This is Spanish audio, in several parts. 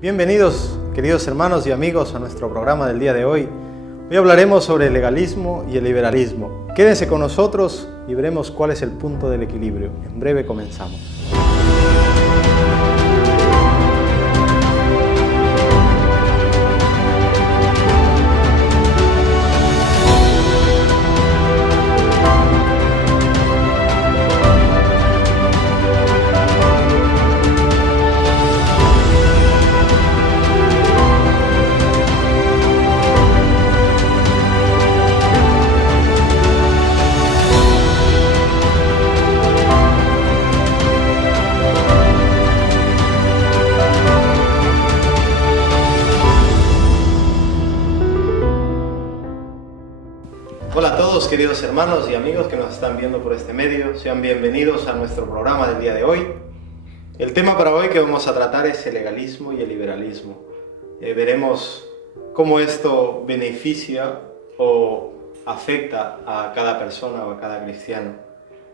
Bienvenidos, queridos hermanos y amigos, a nuestro programa del día de hoy. Hoy hablaremos sobre el legalismo y el liberalismo. Quédense con nosotros y veremos cuál es el punto del equilibrio. En breve comenzamos. Hola a todos, queridos hermanos y amigos que nos están viendo por este medio. Sean bienvenidos a nuestro programa del día de hoy. El tema para hoy que vamos a tratar es el legalismo y el liberalismo. Veremos cómo esto beneficia o afecta a cada persona o a cada cristiano.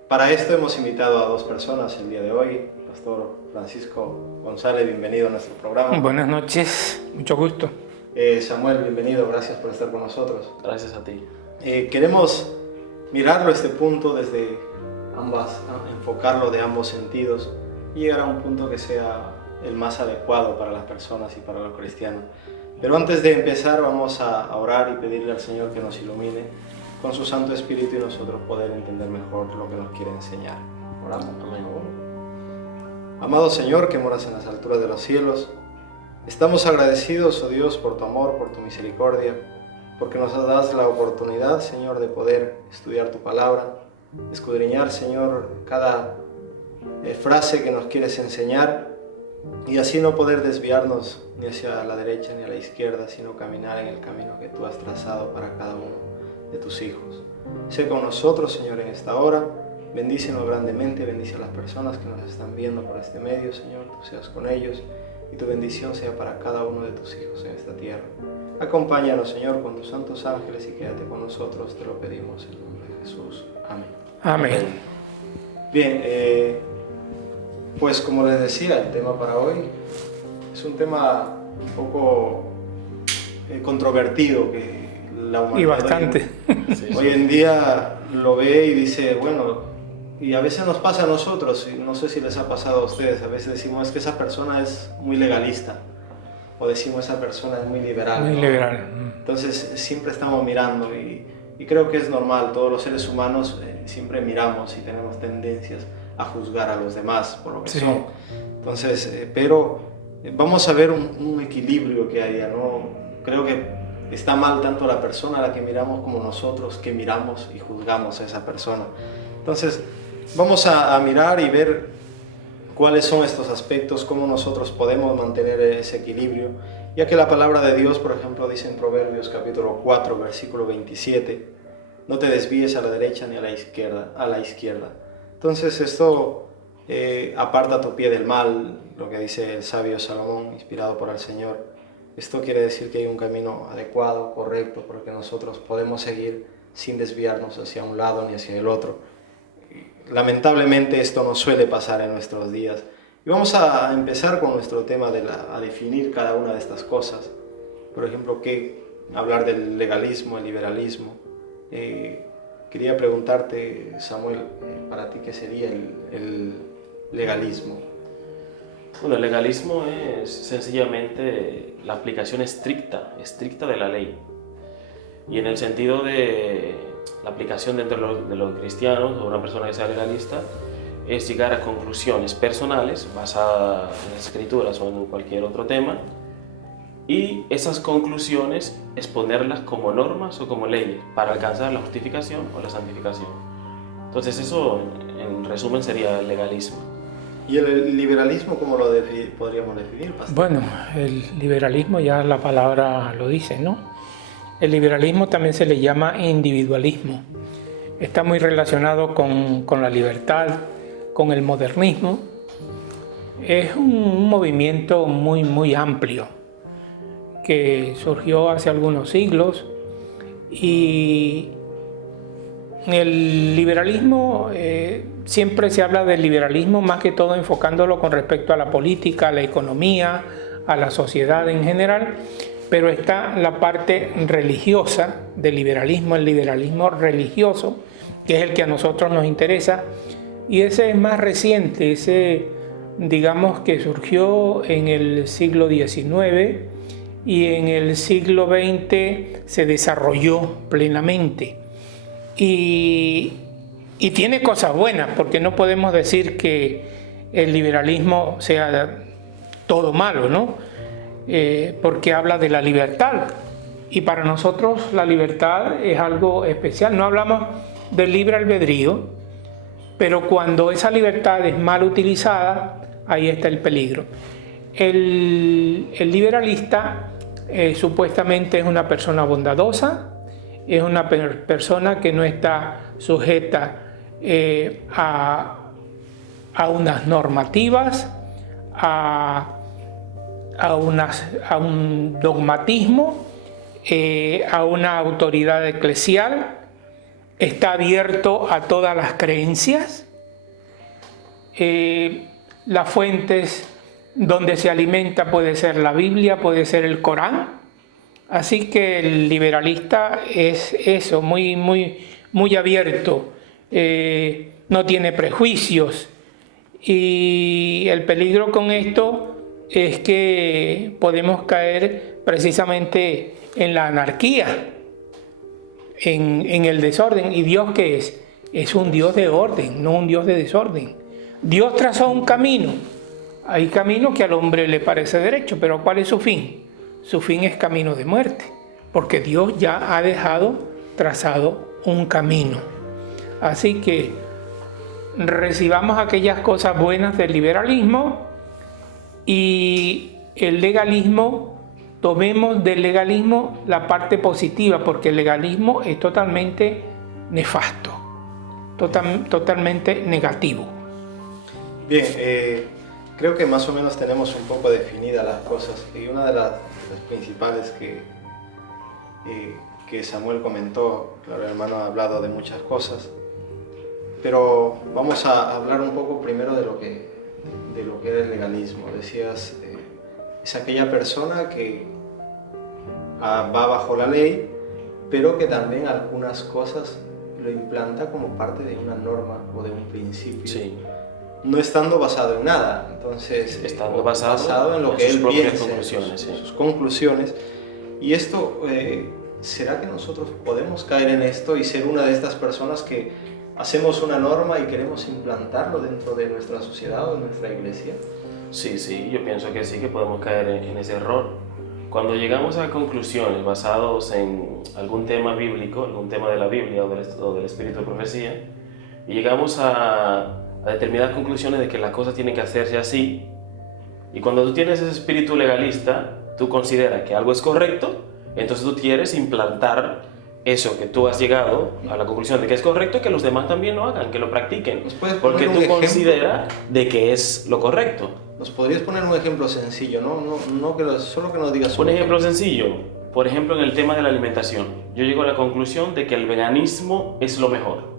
Para esto hemos invitado a dos personas el día de hoy. Pastor Francisco González, bienvenido a nuestro programa. Buenas noches, mucho gusto. Samuel, bienvenido, gracias por estar con nosotros. Gracias a ti. Queremos mirarlo este punto desde enfocarlo de ambos sentidos y llegar a un punto que sea el más adecuado para las personas y para los cristianos. Pero antes de empezar vamos a orar y pedirle al Señor que nos ilumine con su Santo Espíritu y nosotros poder entender mejor lo que nos quiere enseñar. Oramos. Amén. Amado Señor, que moras en las alturas de los cielos, estamos agradecidos, oh Dios, por tu amor, por tu misericordia, porque nos das la oportunidad, Señor, de poder estudiar tu palabra, escudriñar, Señor, cada frase que nos quieres enseñar y así no poder desviarnos ni hacia la derecha ni a la izquierda, sino caminar en el camino que tú has trazado para cada uno de tus hijos. Sé con nosotros, Señor, en esta hora. Bendícenos grandemente, bendice a las personas que nos están viendo por este medio, Señor, tú seas con ellos y tu bendición sea para cada uno de tus hijos en esta tierra. Acompáñanos, Señor, con tus santos ángeles y quédate con nosotros, te lo pedimos en el nombre de Jesús. Amén. Amén. Bien, pues como les decía, el tema para hoy es un tema un poco controvertido que la humanidad Y bastante. hoy en día lo ve y dice, bueno, y a veces nos pasa a nosotros, y no sé si les ha pasado a ustedes, a veces decimos, es que esa persona es muy legalista, o decimos, esa persona es muy liberal. Muy ¿no? liberal. Entonces siempre estamos mirando y creo que es normal, todos los seres humanos siempre miramos y tenemos tendencias a juzgar a los demás por lo que son. Entonces, pero vamos a ver un equilibrio que haya, ¿no? Creo que está mal tanto la persona a la que miramos como nosotros que miramos y juzgamos a esa persona. Entonces, vamos a mirar y ver cuáles son estos aspectos, cómo nosotros podemos mantener ese equilibrio, ya que la palabra de Dios, por ejemplo, dice en Proverbios capítulo 4, versículo 27, no te desvíes a la derecha ni a la izquierda. Entonces esto aparta tu pie del mal, lo que dice el sabio Salomón, inspirado por el Señor. Esto quiere decir que hay un camino adecuado, correcto, por el que nosotros podemos seguir sin desviarnos hacia un lado ni hacia el otro. Lamentablemente esto no suele pasar en nuestros días. Y vamos a empezar con nuestro tema a definir cada una de estas cosas. Por ejemplo, hablar del legalismo, el liberalismo. Quería preguntarte, Samuel, para ti, ¿qué sería el legalismo? Bueno, el legalismo es sencillamente la aplicación estricta de la ley. Y en el sentido de la aplicación dentro de los cristianos o una persona que sea legalista, es llegar a conclusiones personales basadas en las escrituras o en cualquier otro tema, y esas conclusiones exponerlas como normas o como leyes para alcanzar la justificación o la santificación. Entonces eso, en resumen, sería el legalismo. ¿Y el liberalismo cómo lo podríamos definir, pastor? Bueno, el liberalismo ya la palabra lo dice, ¿no? El liberalismo también se le llama individualismo. Está muy relacionado con la libertad, con el modernismo. Es un movimiento muy amplio que surgió hace algunos siglos, y el liberalismo, siempre se habla del liberalismo más que todo enfocándolo con respecto a la política, a la economía, a la sociedad en general, pero está la parte religiosa del liberalismo, el liberalismo religioso, que es el que a nosotros nos interesa, y ese es más reciente, ese digamos que surgió en el siglo XIX y en el siglo XX se desarrolló plenamente. Y tiene cosas buenas, porque no podemos decir que el liberalismo sea todo malo, ¿no? Porque habla de la libertad, y para nosotros la libertad es algo especial. No hablamos del libre albedrío, pero cuando esa libertad es mal utilizada, ahí está el peligro. El liberalista supuestamente es una persona bondadosa, es una persona que no está sujeta a unas normativas, a un dogmatismo, a una autoridad eclesial, está abierto a todas las creencias. Las fuentes donde se alimenta puede ser la Biblia, puede ser el Corán. Así que el liberalista es eso, muy abierto, no tiene prejuicios. Y el peligro con esto es que podemos caer precisamente en la anarquía, en el desorden. ¿Y Dios qué es? Es un Dios de orden, no un Dios de desorden. Dios trazó un camino. Hay camino que al hombre le parece derecho, pero ¿cuál es su fin? Su fin es camino de muerte, porque Dios ya ha dejado trazado un camino. Así que recibamos aquellas cosas buenas del liberalismo, y el legalismo, tomemos del legalismo la parte positiva, porque el legalismo es totalmente nefasto, totalmente negativo. Bien, creo que más o menos tenemos un poco definidas las cosas, y una de las principales que Samuel comentó, claro, el hermano ha hablado de muchas cosas, pero vamos a hablar un poco primero de lo que era el legalismo. Decías, es aquella persona que va bajo la ley, pero que también algunas cosas lo implanta como parte de una norma o de un principio. Sí. No estando basado en nada, entonces estando basado en lo que él piensa, conclusiones, en sus conclusiones. Y esto, ¿será que nosotros podemos caer en esto y ser una de estas personas que hacemos una norma y queremos implantarlo dentro de nuestra sociedad o de nuestra iglesia? Sí, yo pienso que sí, que podemos caer en ese error. Cuando llegamos a conclusiones basados en algún tema bíblico, algún tema de la Biblia o del espíritu de profecía, y llegamos a determinadas conclusiones de que las cosas tienen que hacerse así, y cuando tú tienes ese espíritu legalista, tú consideras que algo es correcto, entonces tú quieres implantar eso que tú has llegado a la conclusión de que es correcto, que los demás también lo hagan, que lo practiquen, porque tú consideras de que es lo correcto. ¿Nos podrías poner un ejemplo sencillo? Solo que nos digas un ejemplo sencillo. Por ejemplo, en el tema de la alimentación, yo llego a la conclusión de que el veganismo es lo mejor,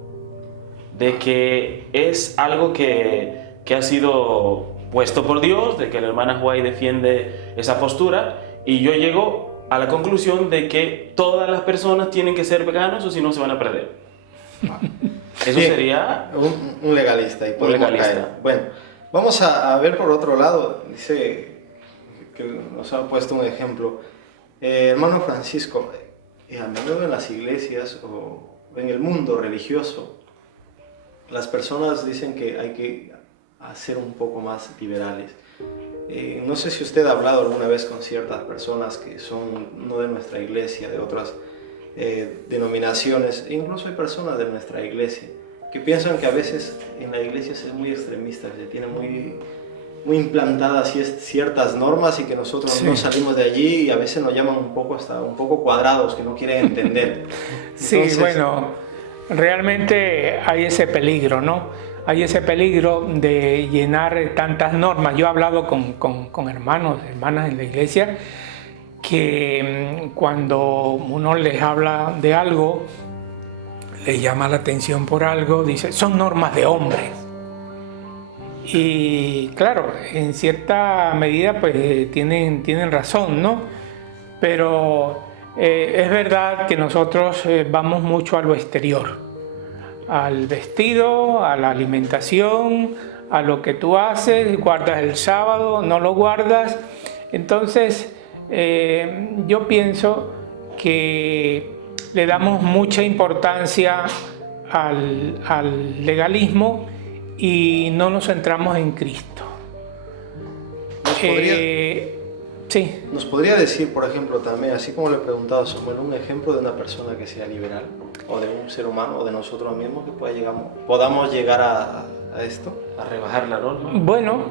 de que es algo que ha sido puesto por Dios, de que la hermana Huay defiende esa postura, y yo llego a la conclusión de que todas las personas tienen que ser veganos o si no se van a perder. Eso bien, sería un legalista. Y un legalista. Caer. Bueno, vamos a ver por otro lado. Dice que nos ha puesto un ejemplo. Hermano Francisco, a menudo en las iglesias o en el mundo religioso, las personas dicen que hay que ser un poco más liberales. No sé si usted ha hablado alguna vez con ciertas personas que son no de nuestra iglesia, de otras denominaciones, e incluso hay personas de nuestra iglesia que piensan que a veces en la iglesia se es muy extremista, que se tienen muy implantadas ciertas normas y que nosotros no salimos de allí, y a veces nos llaman un poco cuadrados, que no quieren entender. Entonces, sí, bueno, realmente hay ese peligro, ¿no? Hay ese peligro de llenar tantas normas. Yo he hablado con hermanos, hermanas en la iglesia, que cuando uno les habla de algo, les llama la atención por algo, dice, son normas de hombres. Y claro, en cierta medida pues tienen razón, ¿no? Pero es verdad que nosotros vamos mucho a lo exterior, al vestido, a la alimentación, a lo que tú haces, guardas el sábado, no lo guardas. Entonces yo pienso que le damos mucha importancia al legalismo y no nos centramos en Cristo. Sí. ¿Nos podría decir, por ejemplo, también, así como le he preguntado a Samuel, un ejemplo de una persona que sea liberal, o de un ser humano, o de nosotros mismos, que podamos llegar a esto? A rebajar la norma. Bueno,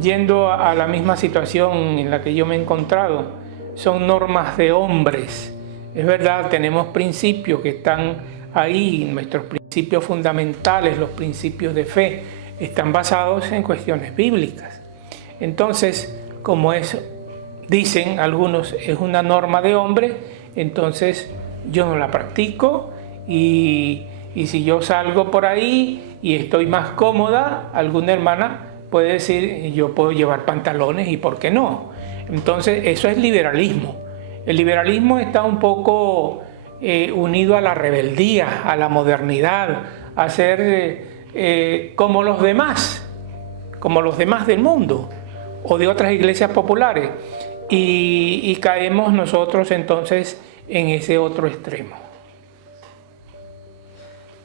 yendo a la misma situación en la que yo me he encontrado, son normas de hombres. Es verdad, tenemos principios que están ahí, nuestros principios fundamentales, los principios de fe, están basados en cuestiones bíblicas. Entonces, como dicen algunos, es una norma de hombre, entonces yo no la practico y si yo salgo por ahí y estoy más cómoda, alguna hermana puede decir, yo puedo llevar pantalones y ¿por qué no? Entonces, eso es liberalismo. El liberalismo está un poco unido a la rebeldía, a la modernidad, a ser como los demás del mundo o de otras iglesias populares, y caemos nosotros entonces en ese otro extremo.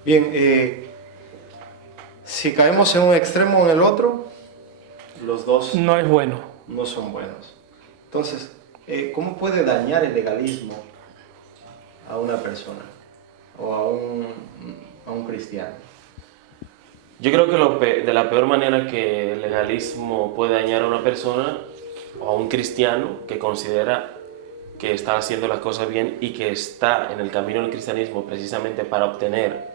Bien, si caemos en un extremo o en el otro, los dos no es bueno. No son buenos. Entonces, ¿cómo puede dañar el legalismo a una persona o a un cristiano? Yo creo que de la peor manera que el legalismo puede dañar a una persona o a un cristiano que considera que está haciendo las cosas bien y que está en el camino del cristianismo precisamente para obtener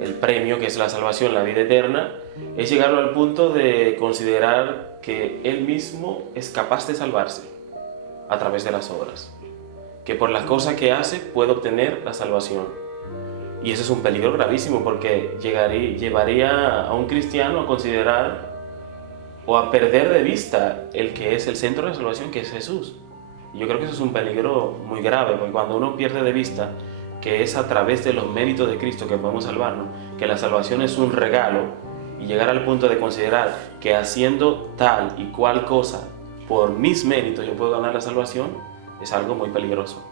el premio que es la salvación, la vida eterna, es llegarlo al punto de considerar que él mismo es capaz de salvarse a través de las obras, que por las cosas que hace puede obtener la salvación. Y eso es un peligro gravísimo, porque llevaría a un cristiano a considerar o a perder de vista el que es el centro de la salvación, que es Jesús. Y yo creo que eso es un peligro muy grave, porque cuando uno pierde de vista que es a través de los méritos de Cristo que podemos salvarnos, que la salvación es un regalo, y llegar al punto de considerar que haciendo tal y cual cosa por mis méritos yo puedo ganar la salvación, es algo muy peligroso.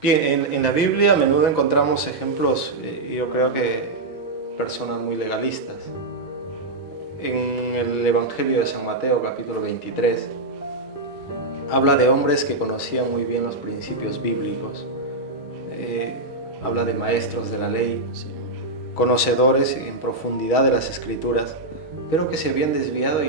Bien, en la Biblia a menudo encontramos ejemplos, yo creo que personas muy legalistas. En el Evangelio de San Mateo, capítulo 23, habla de hombres que conocían muy bien los principios bíblicos. Habla de maestros de la ley, sí, conocedores en profundidad de las Escrituras, pero que se habían desviado y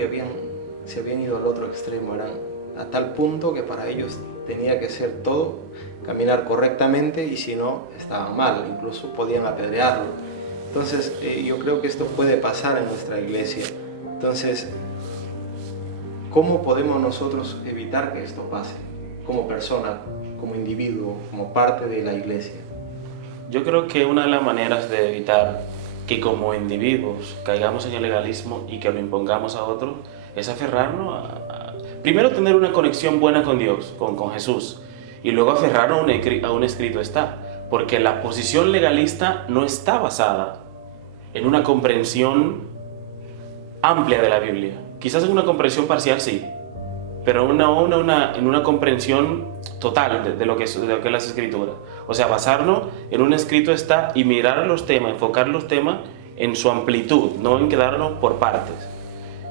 se habían ido al otro extremo. Eran a tal punto que para ellos tenía que ser todo, caminar correctamente, y si no, estaban mal, incluso podían apedrearlo. Entonces, yo creo que esto puede pasar en nuestra iglesia. Entonces, ¿cómo podemos nosotros evitar que esto pase? Como persona, como individuo, como parte de la iglesia. Yo creo que una de las maneras de evitar que como individuos caigamos en el legalismo y que lo impongamos a otros es aferrarnos a primero tener una conexión buena con Dios, con Jesús, y luego aferrarnos a un escrito está, porque la posición legalista no está basada en una comprensión amplia de la Biblia. Quizás en una comprensión parcial sí, pero en una comprensión total de lo que es las Escrituras. O sea, basarnos en un escrito está y mirar los temas, enfocar los temas en su amplitud, no en quedarnos por partes.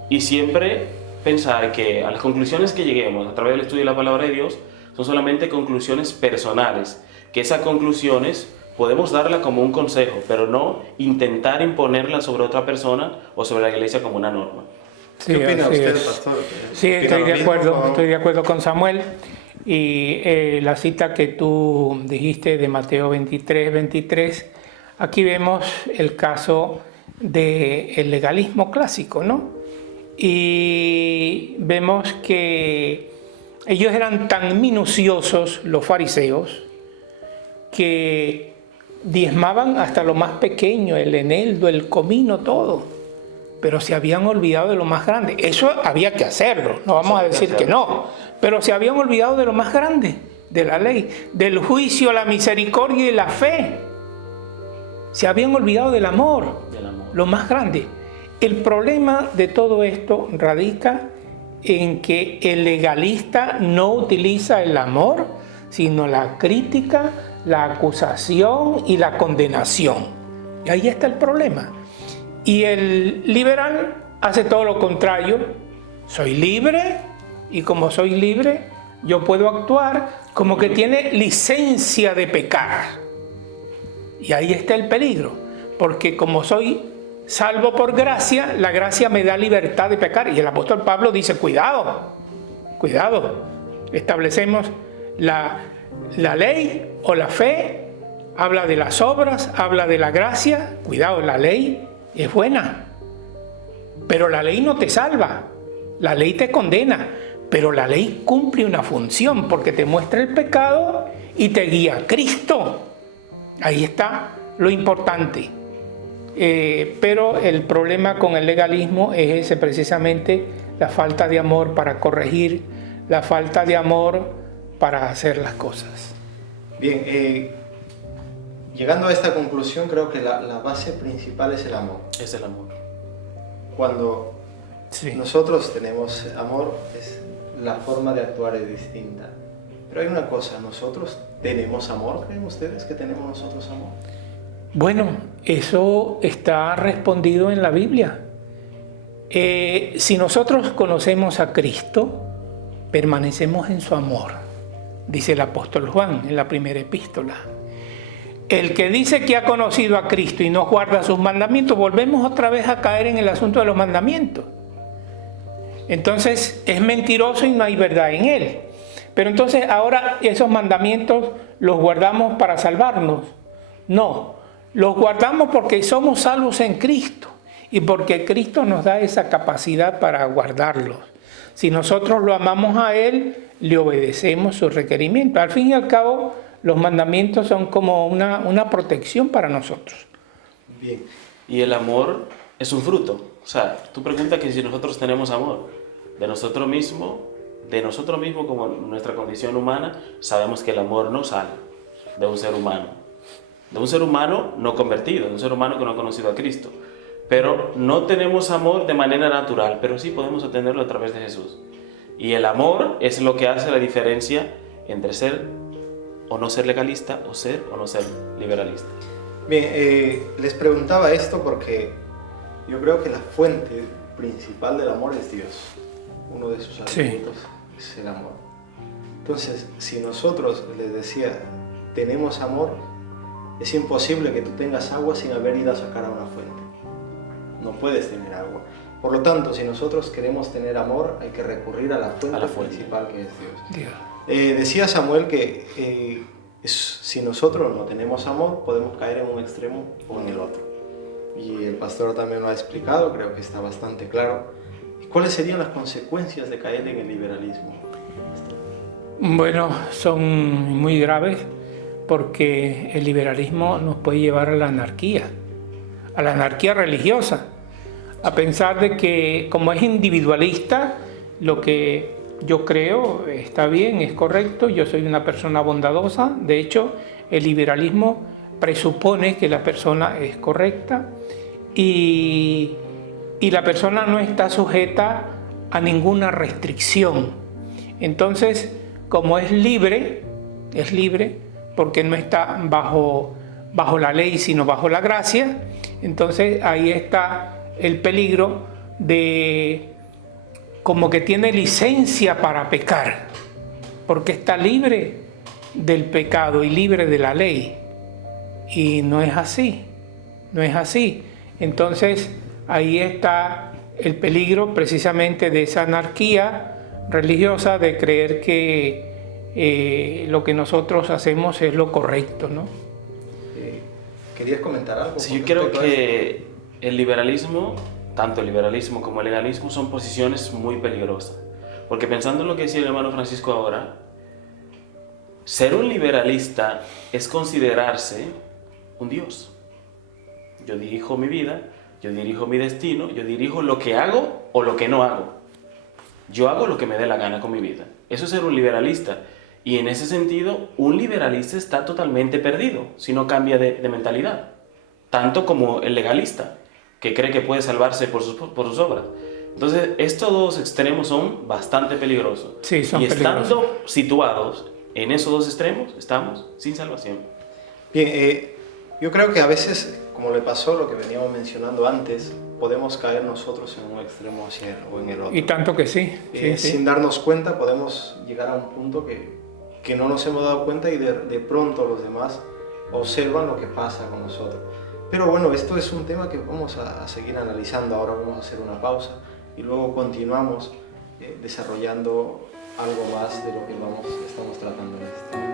Y siempre pensar que a las conclusiones que lleguemos a través del estudio de la palabra de Dios son solamente conclusiones personales, que esas conclusiones podemos darlas como un consejo, pero no intentar imponerlas sobre otra persona o sobre la iglesia como una norma. Sí, ¿Qué opina usted, pastor? Sí, estoy de acuerdo con Samuel. Y la cita que tú dijiste de Mateo 23, aquí vemos el caso del legalismo clásico, ¿no? Y vemos que ellos eran tan minuciosos, los fariseos, que diezmaban hasta lo más pequeño, el eneldo, el comino, todo. Pero se habían olvidado de lo más grande. Eso había que hacerlo, no vamos a decir que no. Pero se habían olvidado de lo más grande, de la ley, del juicio, la misericordia y la fe. Se habían olvidado del amor, lo más grande. El problema de todo esto radica en que el legalista no utiliza el amor, sino la crítica, la acusación y la condenación. Y ahí está el problema. Y el liberal hace todo lo contrario. Soy libre y como soy libre, yo puedo actuar como que tiene licencia de pecar. Y ahí está el peligro, porque como soy salvo por gracia, la gracia me da libertad de pecar. Y el apóstol Pablo dice, cuidado, cuidado. Establecemos la ley o la fe, habla de las obras, habla de la gracia. Cuidado, la ley es buena, pero la ley no te salva, la ley te condena, pero la ley cumple una función porque te muestra el pecado y te guía a Cristo. Ahí está lo importante. Pero el problema con el legalismo es ese, precisamente la falta de amor para corregir, la falta de amor para hacer las cosas. Bien, llegando a esta conclusión, creo que la base principal es el amor. Es el amor. Cuando nosotros tenemos amor, la forma de actuar es distinta. Pero hay una cosa, ¿nosotros tenemos amor? ¿Creen ustedes que tenemos nosotros amor? Bueno, eso está respondido en la Biblia. Si nosotros conocemos a Cristo, permanecemos en su amor, dice el apóstol Juan en la primera epístola. El que dice que ha conocido a Cristo y no guarda sus mandamientos, volvemos otra vez a caer en el asunto de los mandamientos. Entonces es mentiroso y no hay verdad en él. Pero entonces ahora esos mandamientos los guardamos para salvarnos. No, los guardamos porque somos salvos en Cristo y porque Cristo nos da esa capacidad para guardarlos. Si nosotros lo amamos a Él, le obedecemos sus requerimientos. Al fin y al cabo, los mandamientos son como una protección para nosotros. Bien. Y el amor es un fruto. O sea, tú preguntas que si nosotros tenemos amor de nosotros mismos como nuestra condición humana, sabemos que el amor no sale de un ser humano. De un ser humano no convertido, de un ser humano que no ha conocido a Cristo. Pero no tenemos amor de manera natural, pero sí podemos obtenerlo a través de Jesús. Y el amor es lo que hace la diferencia entre ser o no ser legalista, o ser o no ser liberalista. Bien, les preguntaba esto porque yo creo que la fuente principal del amor es Dios. Uno de sus atributos es el amor. Entonces, si nosotros, les decía, tenemos amor, es imposible que tú tengas agua sin haber ido a sacar a una fuente. No puedes tener agua. Por lo tanto, si nosotros queremos tener amor, hay que recurrir a la fuente principal, que es Dios. Decía Samuel que si nosotros no tenemos amor, podemos caer en un extremo o en el otro. Y el pastor también lo ha explicado, creo que está bastante claro. ¿Cuáles serían las consecuencias de caer en el liberalismo? Bueno, son muy graves porque el liberalismo nos puede llevar a la anarquía religiosa, a pensar de que como es individualista, lo que yo creo está bien, es correcto, yo soy una persona bondadosa. De hecho, el liberalismo presupone que la persona es correcta y la persona no está sujeta a ninguna restricción. Entonces, como es libre porque no está bajo la ley, sino bajo la gracia, entonces ahí está el peligro de como que tiene licencia para pecar, porque está libre del pecado y libre de la ley. Y no es así, no es así. Entonces ahí está el peligro precisamente de esa anarquía religiosa, de creer que lo que nosotros hacemos es lo correcto, ¿no? ¿Querías comentar algo? Sí, yo creo que el liberalismo, tanto el liberalismo como el legalismo, son posiciones muy peligrosas. Porque pensando en lo que decía el hermano Francisco ahora, ser un liberalista es considerarse un Dios. Yo dirijo mi vida, yo dirijo mi destino, yo dirijo lo que hago o lo que no hago. Yo hago lo que me dé la gana con mi vida. Eso es ser un liberalista. Y en ese sentido, un liberalista está totalmente perdido si no cambia de mentalidad. Tanto como el legalista, que cree que puede salvarse por sus obras. Entonces, estos dos extremos son bastante peligrosos. Sí, son y estando peligrosos. situados en esos dos extremos, estamos sin salvación. Bien, yo creo que a veces, como le pasó lo que veníamos mencionando antes, podemos caer nosotros en un extremo o en el otro. Y tanto que sí. Sí. Sin darnos cuenta podemos llegar a un punto que no nos hemos dado cuenta y de pronto los demás observan lo que pasa con nosotros. Pero bueno, esto es un tema que vamos a seguir analizando. Ahora vamos a hacer una pausa y luego continuamos desarrollando algo más de lo que estamos tratando en este tema.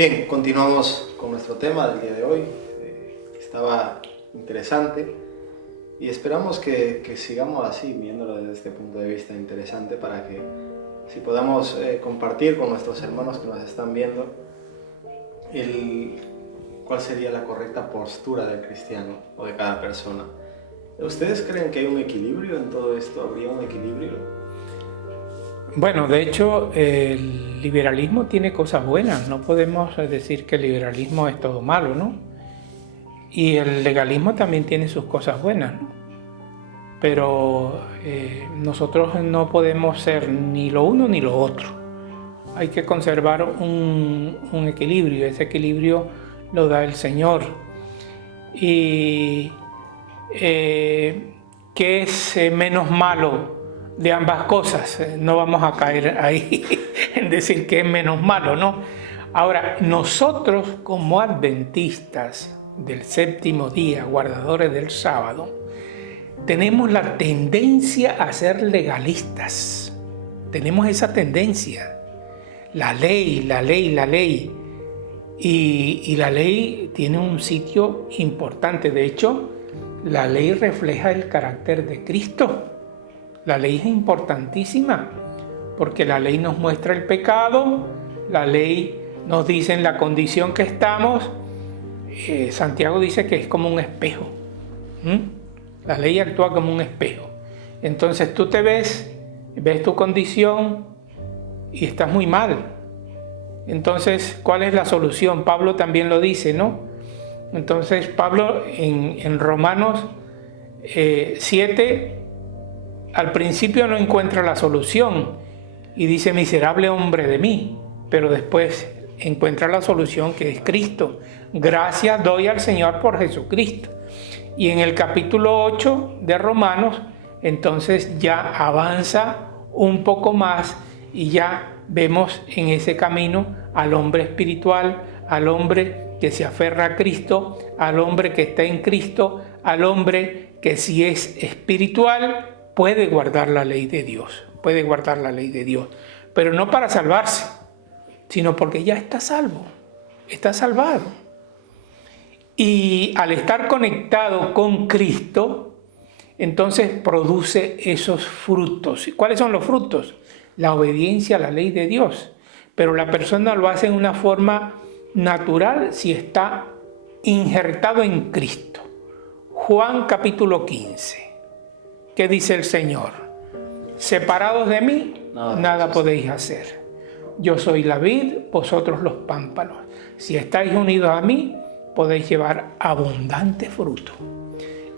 Bien, continuamos con nuestro tema del día de hoy, que estaba interesante y esperamos que sigamos así, viéndolo desde este punto de vista interesante para que si podamos compartir con nuestros hermanos que nos están viendo cuál sería la correcta postura del cristiano o de cada persona. ¿Ustedes creen que hay un equilibrio en todo esto? ¿Habría un equilibrio? Bueno, de hecho, el liberalismo tiene cosas buenas. No podemos decir que el liberalismo es todo malo, ¿no? Y el legalismo también tiene sus cosas buenas, ¿no? Pero nosotros no podemos ser ni lo uno ni lo otro. Hay que conservar un equilibrio. Ese equilibrio lo da el Señor. Y ¿qué es menos malo de ambas cosas. No vamos a caer ahí en decir que es menos malo, ¿no? Ahora, nosotros como adventistas del séptimo día, guardadores del sábado, tenemos la tendencia a ser legalistas. Tenemos esa tendencia. La ley, la ley, la ley. Y la ley tiene un sitio importante. De hecho, la ley refleja el carácter de Cristo. La ley es importantísima porque la ley nos muestra el pecado, la ley nos dice en la condición que estamos. Santiago dice que es como un espejo. La ley actúa como un espejo. Entonces tú te ves tu condición y estás muy mal. Entonces, ¿cuál es la solución? Pablo también lo dice, ¿no? Entonces, Pablo en Romanos 7, al principio no encuentra la solución y dice, miserable hombre de mí, pero después encuentra la solución que es Cristo. Gracias doy al Señor por Jesucristo. Y en el capítulo 8 de Romanos, entonces ya avanza un poco más y ya vemos en ese camino al hombre espiritual, al hombre que se aferra a Cristo, al hombre que está en Cristo, al hombre que si es espiritual puede guardar la ley de Dios, puede guardar la ley de Dios, pero no para salvarse, sino porque ya está salvo, está salvado. Y al estar conectado con Cristo, entonces produce esos frutos. ¿Cuáles son los frutos? La obediencia a la ley de Dios. Pero la persona lo hace en una forma natural si está injertado en Cristo. Juan capítulo 15. ¿Qué dice el Señor? Separados de mí, nada podéis hacer. Yo soy la vid, vosotros los pámpanos. Si estáis unidos a mí, podéis llevar abundante fruto.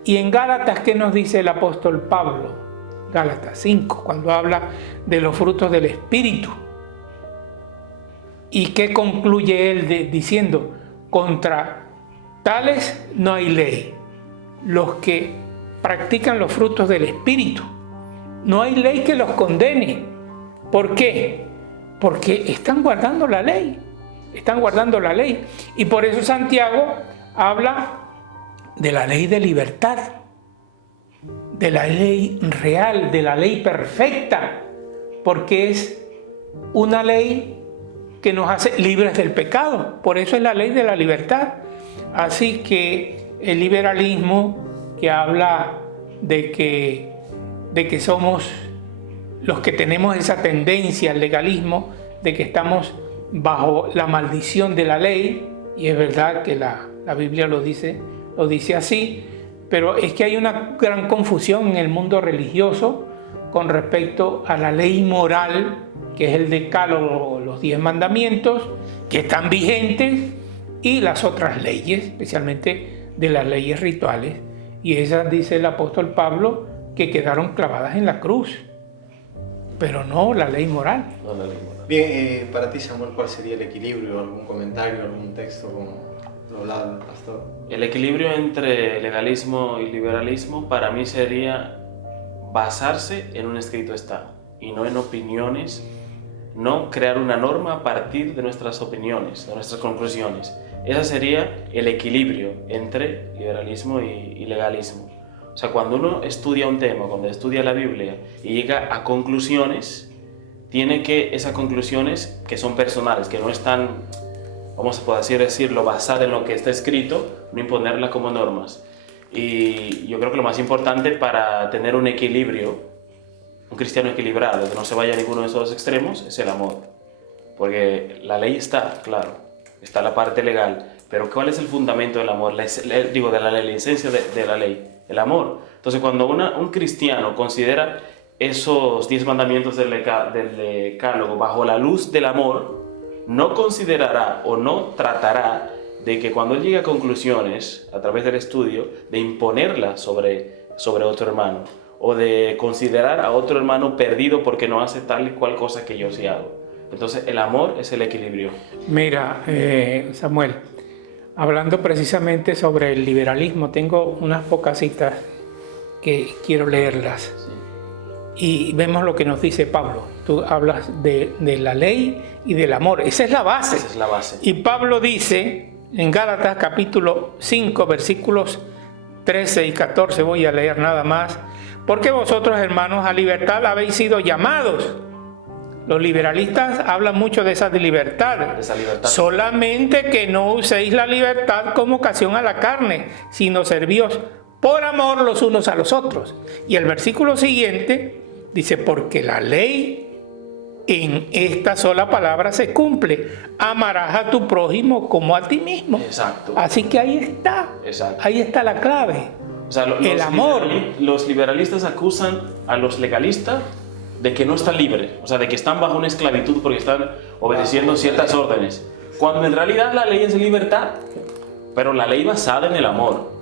Y en Gálatas, ¿qué nos dice el apóstol Pablo? Gálatas 5, cuando habla de los frutos del Espíritu. ¿Y qué concluye él diciendo? Contra tales no hay ley. Los que practican los frutos del Espíritu, no hay ley que los condene. ¿Por qué? Porque están guardando la ley. Están guardando la ley. Y por eso Santiago habla de la ley de libertad, de la ley real, de la ley perfecta, porque es una ley que nos hace libres del pecado. Por eso es la ley de la libertad. Así que el liberalismo que habla de que somos los que tenemos esa tendencia al legalismo, de que estamos bajo la maldición de la ley, y es verdad que la Biblia lo dice así, pero es que hay una gran confusión en el mundo religioso con respecto a la ley moral, que es el decálogo, los 10 mandamientos, que están vigentes, y las otras leyes, especialmente de las leyes rituales, y esas, dice el apóstol Pablo, que quedaron clavadas en la cruz, pero no la ley moral. No la ley moral. Bien, para ti, Samuel, ¿cuál sería el equilibrio? ¿Algún comentario, algún texto como lo hablaba el pastor? El equilibrio entre legalismo y liberalismo para mí sería basarse en un escrito está y no en opiniones, no crear una norma a partir de nuestras opiniones, de nuestras conclusiones. Ese sería el equilibrio entre liberalismo y legalismo. O sea, cuando uno estudia un tema, cuando estudia la Biblia y llega a conclusiones, tiene que esas conclusiones que son personales, que no están, vamos a poder decirlo, basadas en lo que está escrito, no imponerlas como normas. Y yo creo que lo más importante para tener un equilibrio, un cristiano equilibrado, que no se vaya a ninguno de esos dos extremos, es el amor. Porque la ley está, claro, está la parte legal, pero ¿cuál es el fundamento del amor? La esencia de la ley, el amor. Entonces, cuando un cristiano considera esos 10 mandamientos del decálogo bajo la luz del amor, no considerará o no tratará de que cuando él llegue a conclusiones a través del estudio, de imponerla sobre otro hermano, o de considerar a otro hermano perdido porque no hace tal y cual cosa que yo sí hago. Entonces el amor es el equilibrio. Mira, Samuel, hablando precisamente sobre el liberalismo, tengo unas pocas citas que quiero leerlas. Sí. Y vemos lo que nos dice Pablo. Tú hablas de la ley y del amor. Esa es la base. Esa es la base. Y Pablo dice en Gálatas capítulo 5, versículos 13 y 14, voy a leer nada más. Porque vosotros, hermanos, a libertad habéis sido llamados. Los liberalistas hablan mucho de esa libertad. Solamente que no uséis la libertad como ocasión a la carne, sino servíos por amor los unos a los otros. Y el versículo siguiente dice, porque la ley en esta sola palabra se cumple. Amarás a tu prójimo como a ti mismo. Exacto. Así que ahí está. Exacto. Ahí está la clave. O sea, el amor. Los liberalistas acusan a los legalistas de que no están libres, o sea, de que están bajo una esclavitud porque están obedeciendo ciertas órdenes, cuando en realidad la ley es libertad, pero la ley basada en el amor.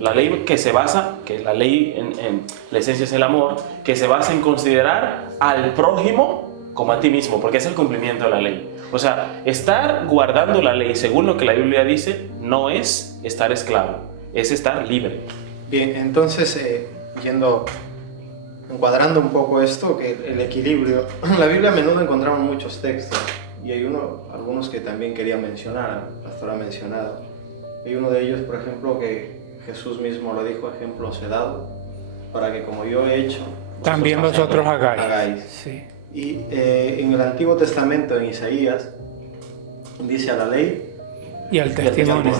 La ley que se basa, que la ley en la esencia es el amor, que se basa en considerar al prójimo como a ti mismo, porque es el cumplimiento de la ley. O sea, estar guardando la ley según lo que la Biblia dice no es estar esclavo, es estar libre. Bien, entonces, encuadrando un poco esto, que el equilibrio, en la Biblia a menudo encontramos muchos textos, y hay algunos que también quería mencionar, el pastor ha mencionado. Hay uno de ellos, por ejemplo, que Jesús mismo lo dijo, ejemplo se dado, para que como yo he hecho, también vosotros hagáis. Sí. Y en el Antiguo Testamento, en Isaías, dice a la ley y al testimonio.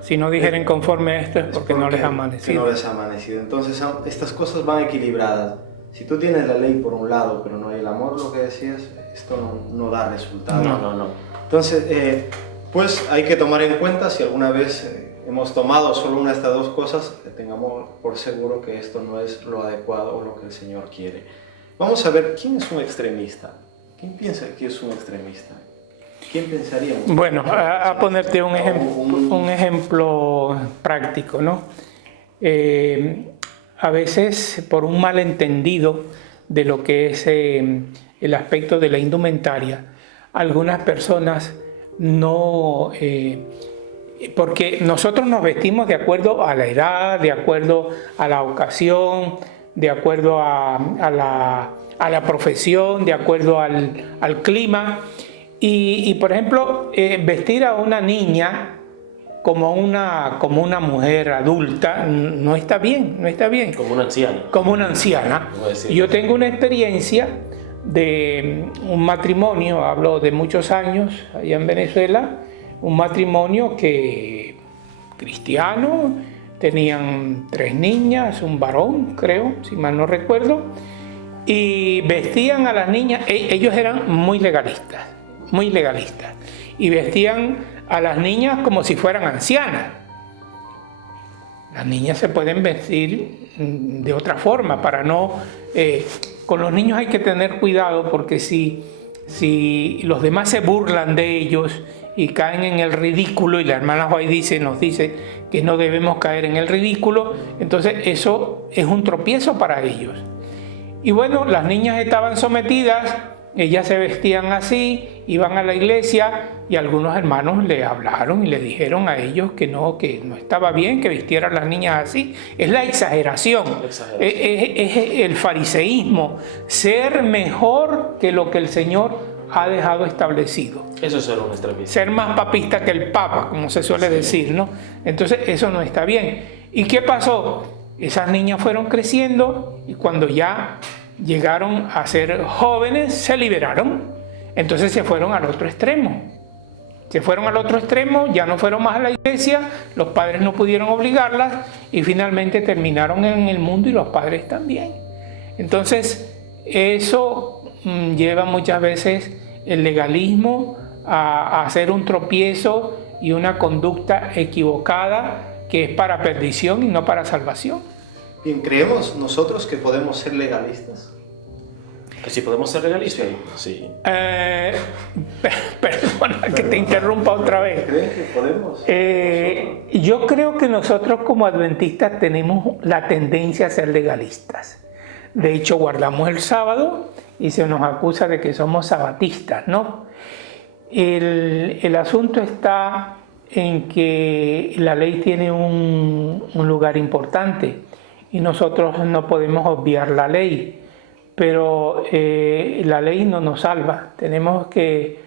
Si no dijeren conforme a esto es porque no les ha amanecido. No les ha amanecido. Entonces estas cosas van equilibradas. Si tú tienes la ley por un lado, pero no hay el amor, lo que decías, esto no da resultado. No. Entonces, pues hay que tomar en cuenta, si alguna vez hemos tomado solo una de estas dos cosas, tengamos por seguro que esto no es lo adecuado o lo que el Señor quiere. Vamos a ver, ¿quién es un extremista? ¿Quién piensa que es un extremista? ¿Quién pensaría? Bueno, a ponerte un ejemplo práctico, ¿no? A veces, por un malentendido de lo que es el aspecto de la indumentaria, algunas personas no... porque nosotros nos vestimos de acuerdo a la edad, de acuerdo a la ocasión, de acuerdo a la profesión, de acuerdo al clima. Y por ejemplo, vestir a una niña como una mujer adulta no está bien. Como una anciana. Como una anciana. Yo tengo una experiencia de un matrimonio, hablo de muchos años allá en Venezuela, un matrimonio cristiano, tenían 3 niñas, un varón, creo, si mal no recuerdo, y vestían a las niñas, ellos eran muy legalistas, y vestían a las niñas como si fueran ancianas. Las niñas se pueden vestir de otra forma para no... con los niños hay que tener cuidado porque si los demás se burlan de ellos y caen en el ridículo, y la hermana White nos dice que no debemos caer en el ridículo, entonces eso es un tropiezo para ellos. Y bueno, las niñas estaban sometidas, ellas se vestían así, iban a la iglesia y algunos hermanos le hablaron y le dijeron a ellos que no estaba bien que vistieran las niñas así. Es la exageración. Es el fariseísmo, ser mejor que lo que el Señor ha dejado establecido. Eso es ser un extremista. Ser más papista que el Papa, como se suele decir, ¿no? Entonces eso no está bien. ¿Y qué pasó? Esas niñas fueron creciendo y cuando ya llegaron a ser jóvenes se liberaron. Entonces se fueron al otro extremo. Ya no fueron más a la iglesia, los padres no pudieron obligarlas y finalmente terminaron en el mundo y los padres también. Entonces eso lleva muchas veces el legalismo a hacer un tropiezo y una conducta equivocada que es para perdición y no para salvación. Bien, ¿creemos nosotros que podemos ser legalistas? ¿Que sí podemos ser legalistas? Sí. Perdona que te interrumpa otra vez. ¿Creen que podemos? Yo creo que nosotros como adventistas tenemos la tendencia a ser legalistas. De hecho, guardamos el sábado y se nos acusa de que somos sabatistas, ¿no? El asunto está en que la ley tiene un lugar importante y nosotros no podemos obviar la ley, pero la ley no nos salva. Tenemos que,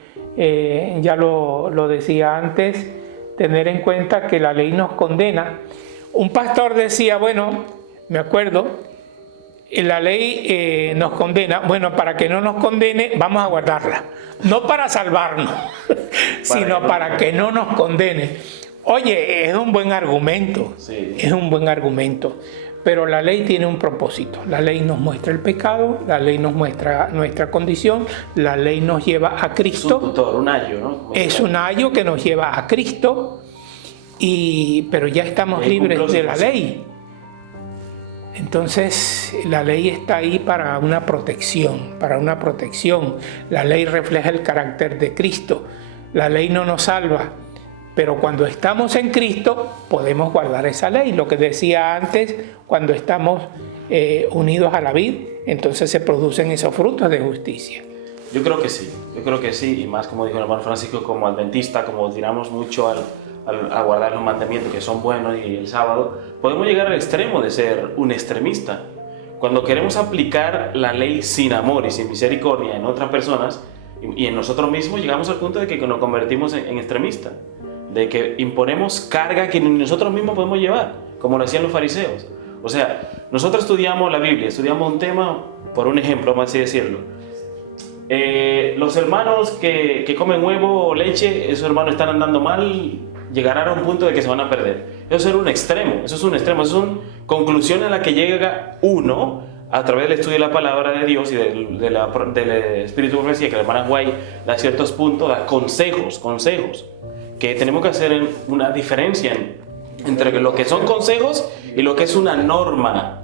ya lo decía antes, tener en cuenta que la ley nos condena. Un pastor decía, bueno, me acuerdo, la ley nos condena, bueno, para que no nos condene, vamos a guardarla. No para salvarnos, sino para que no nos condene. Oye, es un buen argumento, Sí. es un buen argumento. Pero la ley tiene un propósito. La ley nos muestra el pecado, la ley nos muestra nuestra condición, la ley nos lleva a Es Cristo. un tutor, un ayo, ¿no? Es un ayo que nos lleva a Cristo, pero ya estamos libres de la ley. Entonces la ley está ahí para una protección, La ley refleja el carácter de Cristo. La ley no nos salva, pero cuando estamos en Cristo podemos guardar esa ley. Lo que decía antes, cuando estamos unidos a la vid, entonces se producen esos frutos de justicia. Yo creo que sí, y más como dijo el hermano Francisco, como adventista, como tiramos mucho a guardar los mandamientos que son buenos y el sábado, podemos llegar al extremo de ser un extremista. Cuando queremos aplicar la ley sin amor y sin misericordia en otras personas y en nosotros mismos, llegamos al punto de que nos convertimos en extremistas, de que imponemos carga que ni nosotros mismos podemos llevar, como lo hacían los fariseos. O sea, nosotros estudiamos la Biblia, estudiamos un tema, por un ejemplo, vamos a así decirlo. Los hermanos que comen huevo o leche, esos hermanos están andando mal, llegarán a un punto de que se van a perder. Eso es un extremo, esas son conclusiones a las que llega uno a través del estudio de la palabra de Dios y del espíritu de profecía, que la hermana Guay da ciertos puntos, da consejos, que tenemos que hacer una diferencia entre lo que son consejos y lo que es una norma.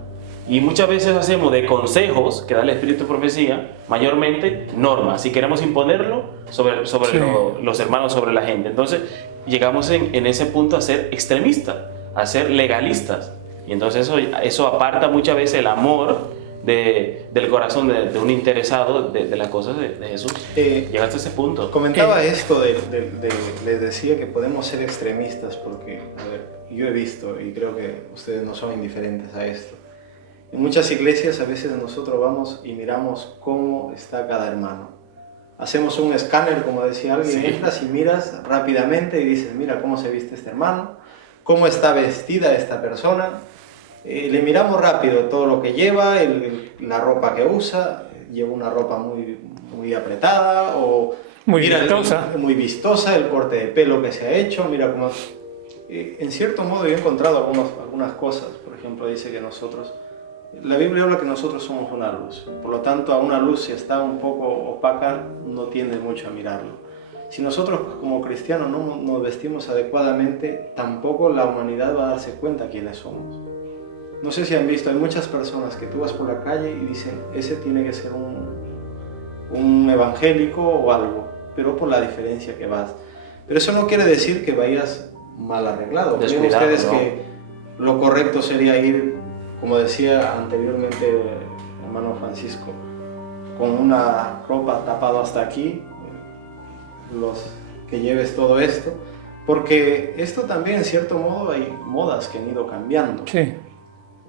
Y muchas veces hacemos de consejos que da el espíritu de profecía, mayormente normas, si queremos imponerlo sobre sí, los hermanos, sobre la gente. Entonces llegamos en ese punto a ser extremistas, a ser legalistas. Y entonces eso aparta muchas veces el amor del corazón de un interesado de las cosas de Jesús. Llegaste a ese punto. Comentaba esto, les decía que podemos ser extremistas porque, a ver, yo he visto y creo que ustedes no son indiferentes a esto. En muchas iglesias a veces nosotros vamos y miramos cómo está cada hermano. Hacemos un escáner, como decía alguien, sí. Entras y miras rápidamente y dices, mira cómo se viste este hermano, cómo está vestida esta persona. Le miramos rápido todo lo que lleva, la ropa que usa, lleva una ropa muy apretada o muy vistosa. Muy vistosa, el corte de pelo que se ha hecho, mira cómo... en cierto modo yo he encontrado algunas cosas, por ejemplo dice que la Biblia habla que nosotros somos una luz, por lo tanto a una luz si está un poco opaca no tiende mucho a mirarlo. Si nosotros como cristianos no nos vestimos adecuadamente, tampoco la humanidad va a darse cuenta quiénes somos. No sé si han visto, hay muchas personas que tú vas por la calle y dicen, ese tiene que ser un evangélico o algo, pero por la diferencia que vas. Pero eso no quiere decir que vayas mal arreglado. ¿Creen ustedes que lo correcto sería ir, como decía anteriormente el hermano Francisco, con una ropa tapada hasta aquí, que lleves todo esto? Porque esto también, en cierto modo, hay modas que han ido cambiando. Sí.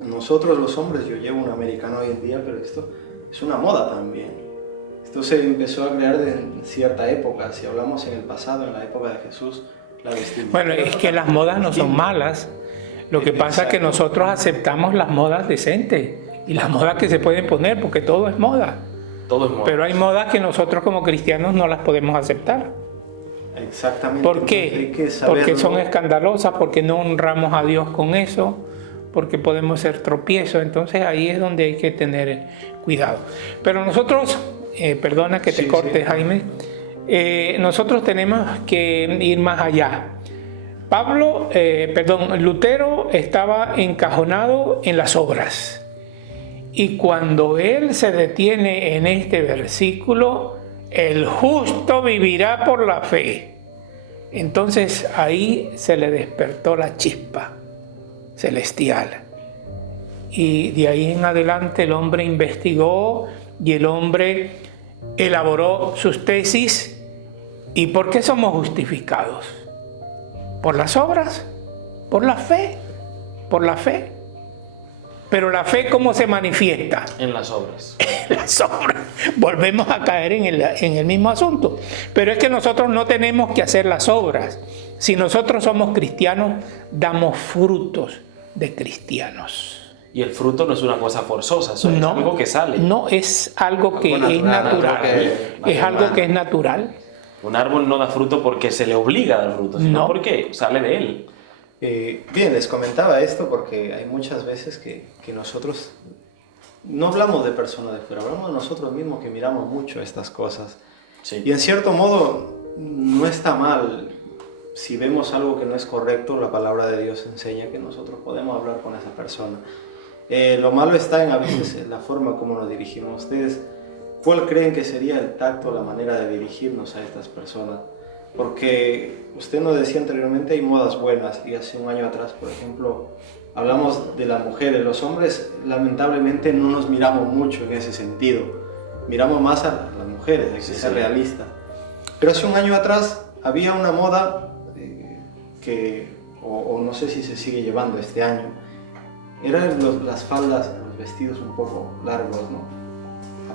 Nosotros los hombres, yo llevo un americano hoy en día, pero esto es una moda también. Esto se empezó a crear en cierta época. Si hablamos en el pasado, en la época de Jesús, la vestimenta. Bueno, es que las modas no son malas. Lo que pasa es que nosotros aceptamos las modas decentes y las modas que se pueden poner, porque todo es moda. Todo es moda. Pero hay modas que nosotros como cristianos no las podemos aceptar. Exactamente. ¿Por qué? Porque son escandalosas, porque no honramos a Dios con eso, porque podemos ser tropiezos. Entonces ahí es donde hay que tener cuidado. Pero nosotros, perdona que te corte, Jaime, nosotros tenemos que ir más allá. Lutero estaba encajonado en las obras. Y cuando él se detiene en este versículo, el justo vivirá por la fe. Entonces ahí se le despertó la chispa celestial. Y de ahí en adelante el hombre investigó y el hombre elaboró sus tesis. ¿Y por qué somos justificados? ¿Por las obras? ¿Por la fe? ¿Por la fe? Pero la fe, ¿cómo se manifiesta? En las obras. Las obras. Volvemos a caer en el mismo asunto. Pero es que nosotros no tenemos que hacer las obras. Si nosotros somos cristianos, damos frutos de cristianos. Y el fruto no es una cosa forzosa, eso es algo que sale. No, es algo que es natural. Es algo que es natural. Un árbol no da fruto porque se le obliga a dar fruto, sino porque sale de él. Bien, les comentaba esto porque hay muchas veces que nosotros no hablamos de personas de fuera, hablamos de nosotros mismos que miramos mucho estas cosas. Sí. Y en cierto modo no está mal. Si vemos algo que no es correcto, la palabra de Dios enseña que nosotros podemos hablar con esa persona. Lo malo está a veces en la forma como nos dirigimos. ¿Ustedes cuál creen que sería el tacto, la manera de dirigirnos a estas personas? Porque usted nos decía anteriormente, hay modas buenas, y hace un año atrás, por ejemplo, hablamos de las mujeres. Los hombres, lamentablemente, no nos miramos mucho en ese sentido. Miramos más a las mujeres, hay que ser realistas. Pero hace un año atrás había una moda o no sé si se sigue llevando este año, eran las faldas, los vestidos un poco largos, ¿no?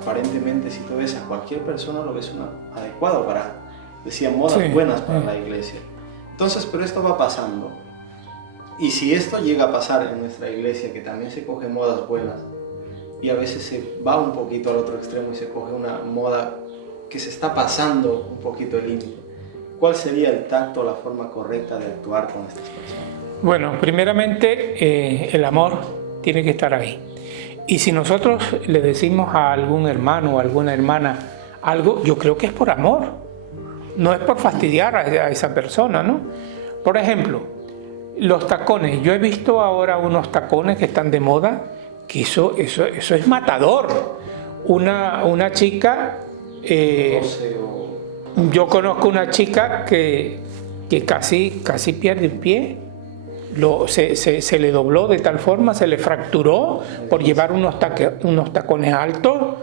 Aparentemente, si tú ves a cualquier persona, lo ves adecuado para, decían, modas buenas para la iglesia. Entonces, pero esto va pasando. Y si esto llega a pasar en nuestra iglesia, que también se coge modas buenas, y a veces se va un poquito al otro extremo y se coge una moda que se está pasando un poquito el límite, ¿cuál sería el tacto, la forma correcta de actuar con estas personas? Bueno, primeramente el amor tiene que estar ahí. Y si nosotros le decimos a algún hermano o alguna hermana algo, yo creo que es por amor. No es por fastidiar a esa persona, ¿no? Por ejemplo, los tacones. Yo he visto ahora unos tacones que están de moda, que eso es matador. Una chica... yo conozco una chica que casi pierde un pie. Se le dobló de tal forma, se le fracturó por llevar unos tacones altos,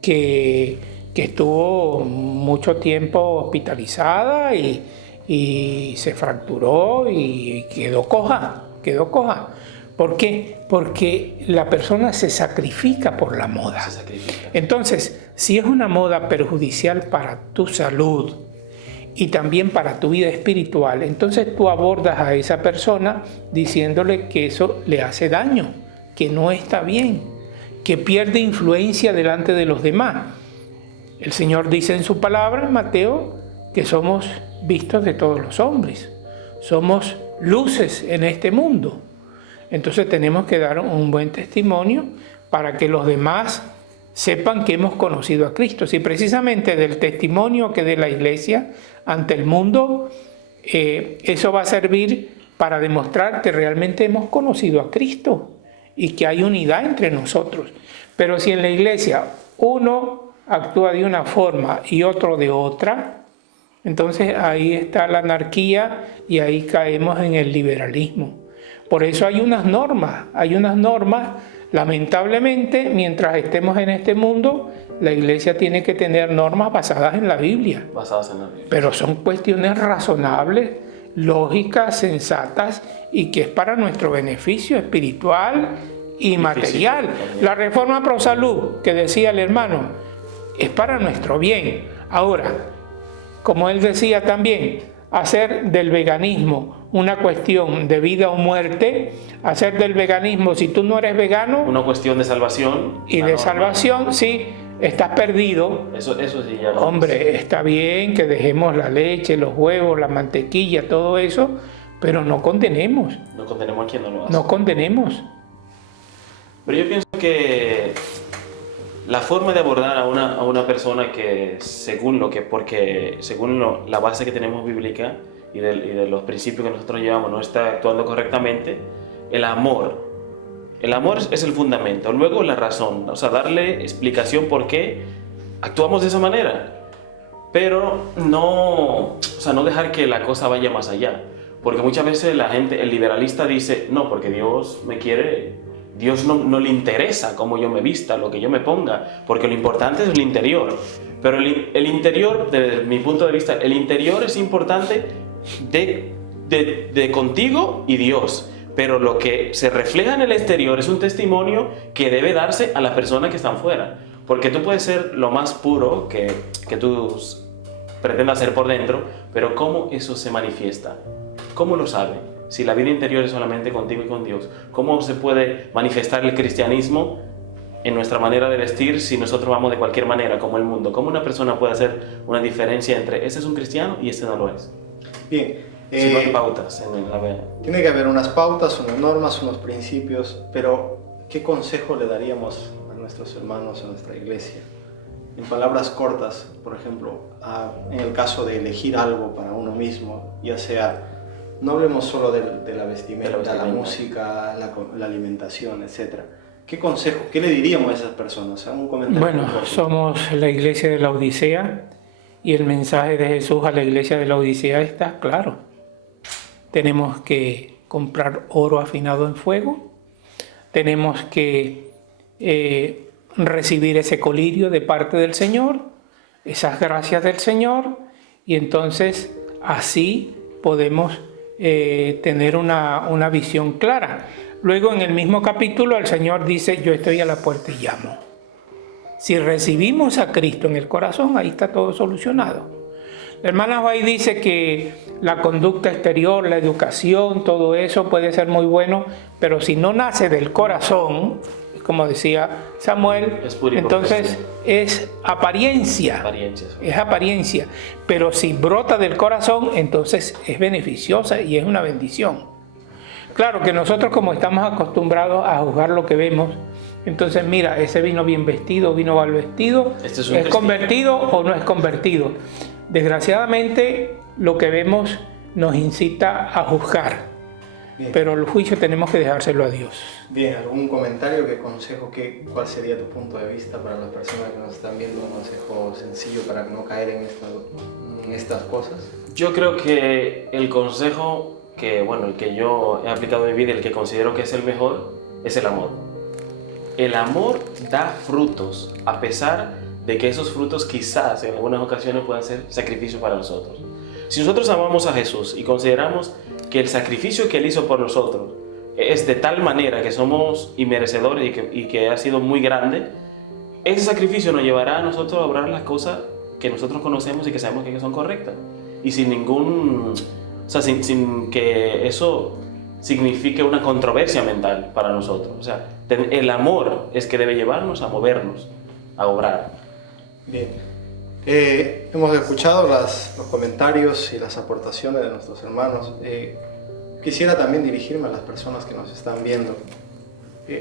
que estuvo mucho tiempo hospitalizada y se fracturó y quedó coja. ¿Por qué? Porque la persona se sacrifica por la moda. Entonces, si es una moda perjudicial para tu salud y también para tu vida espiritual, entonces tú abordas a esa persona diciéndole que eso le hace daño, que no está bien, que pierde influencia delante de los demás. El Señor dice en su palabra, en Mateo, que somos vistos de todos los hombres, somos luces en este mundo. Entonces tenemos que dar un buen testimonio para que los demás sepan que hemos conocido a Cristo. Si precisamente del testimonio que dé la iglesia ante el mundo, eso va a servir para demostrar que realmente hemos conocido a Cristo y que hay unidad entre nosotros. Pero si en la iglesia uno actúa de una forma y otro de otra, entonces ahí está la anarquía y ahí caemos en el liberalismo. Por eso hay unas normas, lamentablemente, mientras estemos en este mundo, la iglesia tiene que tener normas basadas en la Biblia. Pero son cuestiones razonables, lógicas, sensatas y que es para nuestro beneficio espiritual y material. La reforma pro salud que decía el hermano es para nuestro bien. Ahora, como él decía también, hacer del veganismo una cuestión de vida o muerte, hacer del veganismo, si tú no eres vegano, una cuestión de salvación. Y de salvación, sí, estás perdido. Eso sí ya no. Hombre, está bien que dejemos la leche, los huevos, la mantequilla, todo eso, pero no condenemos. No condenemos a quien no lo hace. No condenemos. Pero yo pienso que la forma de abordar a una persona que según la base que tenemos bíblica y de los principios que nosotros llevamos no está actuando correctamente, el amor es el fundamento, luego la razón, o sea, darle explicación por qué actuamos de esa manera, pero no dejar que la cosa vaya más allá, porque muchas veces la gente, el liberalista dice, no, porque Dios me quiere. Dios no le interesa cómo yo me vista, lo que yo me ponga, porque lo importante es el interior. Pero el interior, desde mi punto de vista, el interior es importante de contigo y Dios. pero lo que se refleja en el exterior es un testimonio que debe darse a las personas que están fuera. Porque tú puedes ser lo más puro que tú pretendas ser por dentro, pero ¿cómo eso se manifiesta? ¿Cómo lo sabe? Si la vida interior es solamente contigo y con Dios, ¿cómo se puede manifestar el cristianismo en nuestra manera de vestir si nosotros vamos de cualquier manera, como el mundo? ¿Cómo una persona puede hacer una diferencia entre este es un cristiano y este no lo es? Bien. Si no hay pautas en la vida. Tiene que haber unas pautas, unas normas, unos principios, pero ¿qué consejo le daríamos a nuestros hermanos, a nuestra iglesia? En palabras cortas, por ejemplo, en el caso de elegir algo para uno mismo, ya sea, no hablemos solo de la vestimenta, la música, la alimentación, etc. ¿Qué consejo, qué le diríamos a esas personas? Un comentario. Bueno, somos la iglesia de la Odisea y el mensaje de Jesús a la iglesia de la Odisea está claro. Tenemos que comprar oro afinado en fuego, tenemos que recibir ese colirio de parte del Señor, esas gracias del Señor, y entonces así podemos tener una visión clara. Luego en el mismo capítulo el Señor dice, yo estoy a la puerta y llamo. Si recibimos a Cristo en el corazón, ahí está todo solucionado. La hermana White dice que la conducta exterior, la educación, todo eso puede ser muy bueno, pero si no nace del corazón, como decía Samuel, entonces es apariencia, es apariencia. Pero si brota del corazón, entonces es beneficiosa y es una bendición. Claro que nosotros, como estamos acostumbrados a juzgar lo que vemos, entonces mira, ese vino bien vestido, vino mal vestido, ¿es convertido o no es convertido? Desgraciadamente, lo que vemos nos incita a juzgar. Bien. Pero el juicio tenemos que dejárselo a Dios. Bien, ¿algún comentario, qué consejo, cuál sería tu punto de vista para las personas que nos están viendo? Un consejo sencillo para no caer en estas cosas. Yo creo que el consejo el que yo he aplicado en mi vida, el que considero que es el mejor, es el amor. El amor da frutos, a pesar de que esos frutos quizás en algunas ocasiones puedan ser sacrificio para nosotros. Si nosotros amamos a Jesús y consideramos que el sacrificio que Él hizo por nosotros es de tal manera que somos inmerecedores y que ha sido muy grande, ese sacrificio nos llevará a nosotros a obrar las cosas que nosotros conocemos y que sabemos que son correctas. Y sin que eso signifique una controversia mental para nosotros. O sea, el amor es que debe llevarnos a movernos, a obrar. Bien. Hemos escuchado los comentarios y las aportaciones de nuestros hermanos. Quisiera también dirigirme a las personas que nos están viendo.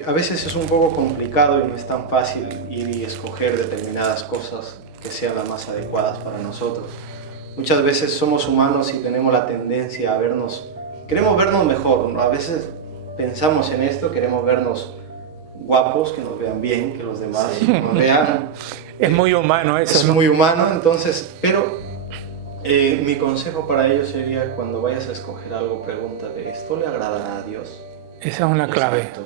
A veces es un poco complicado y no es tan fácil ir y escoger determinadas cosas que sean las más adecuadas para nosotros. Muchas veces somos humanos y tenemos la tendencia a queremos vernos mejor. A veces pensamos en esto, queremos vernos guapos, que nos vean bien, que los demás nos vean. Es muy humano eso, es, ¿no? Muy humano, entonces, pero mi consejo para ellos sería, cuando vayas a escoger algo, pregúntate, ¿esto le agradará a Dios? Esa es una clave. Exacto.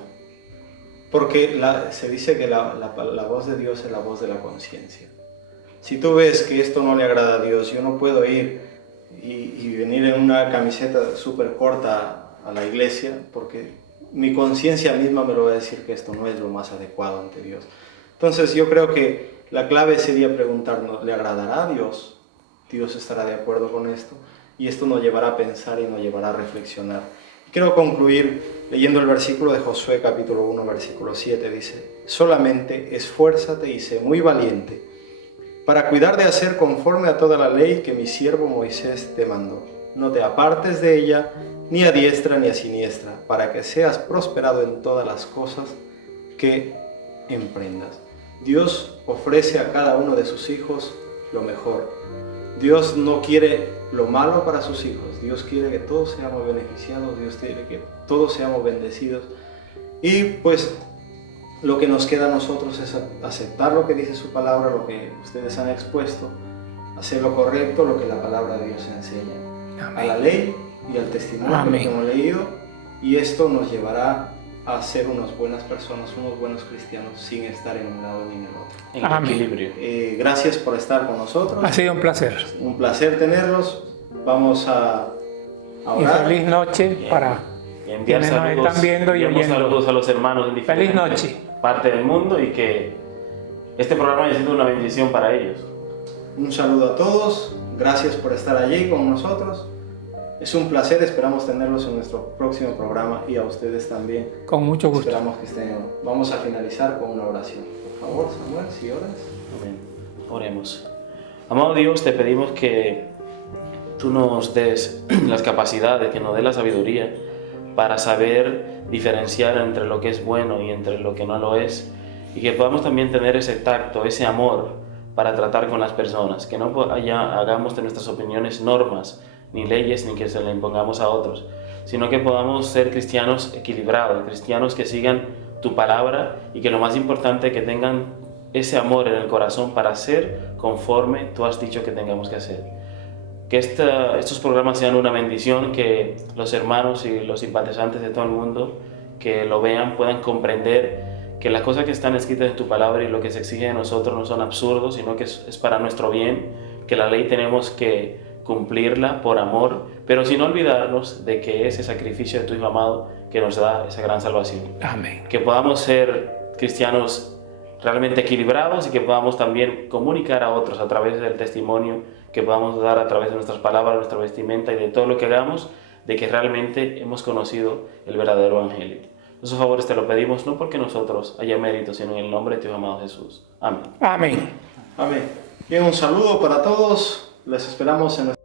Porque se dice que la voz de Dios es la voz de la conciencia. Si tú ves que esto no le agrada a Dios, yo no puedo ir y venir en una camiseta súper corta a la iglesia, porque mi conciencia misma me lo va a decir que esto no es lo más adecuado ante Dios. Entonces yo creo que la clave sería preguntarnos, ¿le agradará a Dios? ¿Dios estará de acuerdo con esto? Y esto nos llevará a pensar y nos llevará a reflexionar. Quiero concluir leyendo el versículo de Josué capítulo 1, versículo 7. Dice, solamente esfuérzate y sé muy valiente para cuidar de hacer conforme a toda la ley que mi siervo Moisés te mandó. No te apartes de ella, ni a diestra ni a siniestra, para que seas prosperado en todas las cosas que emprendas. Dios ofrece a cada uno de sus hijos lo mejor. Dios no quiere lo malo para sus hijos. Dios quiere que todos seamos beneficiados, Dios quiere que todos seamos bendecidos. Y pues lo que nos queda a nosotros es aceptar lo que dice su palabra, lo que ustedes han expuesto, hacer lo correcto, lo que la palabra de Dios enseña. Amén. A la ley y al testimonio que hemos leído, y esto nos llevará a ser unas buenas personas, unos buenos cristianos, sin estar en un lado ni en el otro. En equilibrio. Gracias por estar con nosotros. Ha sido un placer. Un placer tenerlos. Vamos a orar. Y feliz noche para enviar quienes nos saludos, están viendo y enviamos oyendo. saludos a los hermanos en diferentes Feliz noche. partes del mundo y que este programa haya sido una bendición para ellos. Un saludo a todos, gracias por estar allí con nosotros. Es un placer, esperamos tenerlos en nuestro próximo programa y a ustedes también. Con mucho gusto. Esperamos que estén. Vamos a finalizar con una oración. Por favor, Samuel, si oras. Amén. Oremos. Amado Dios, te pedimos que tú nos des las capacidades, que nos des la sabiduría para saber diferenciar entre lo que es bueno y entre lo que no lo es, y que podamos también tener ese tacto, ese amor para tratar con las personas, que no hagamos de nuestras opiniones normas, ni leyes, ni que se le impongamos a otros, sino que podamos ser cristianos equilibrados, cristianos que sigan tu palabra y que lo más importante, que tengan ese amor en el corazón para ser conforme tú has dicho que tengamos que hacer. Que estos programas sean una bendición, que los hermanos y los simpatizantes de todo el mundo que lo vean puedan comprender que las cosas que están escritas en tu palabra y lo que se exige de nosotros no son absurdos, sino que es para nuestro bien, que la ley tenemos que cumplirla por amor, pero sin olvidarnos de que es el sacrificio de tu Hijo amado que nos da esa gran salvación. Amén. Que podamos ser cristianos realmente equilibrados y que podamos también comunicar a otros a través del testimonio que podamos dar a través de nuestras palabras, nuestra vestimenta y de todo lo que hagamos, de que realmente hemos conocido el verdadero evangelio. Esos favores te lo pedimos no porque nosotros haya mérito, sino en el nombre de tu Hijo amado Jesús. Amén. Amén. Amén. Bien, un saludo para todos. Les esperamos en nuestro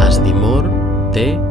Asdimor T.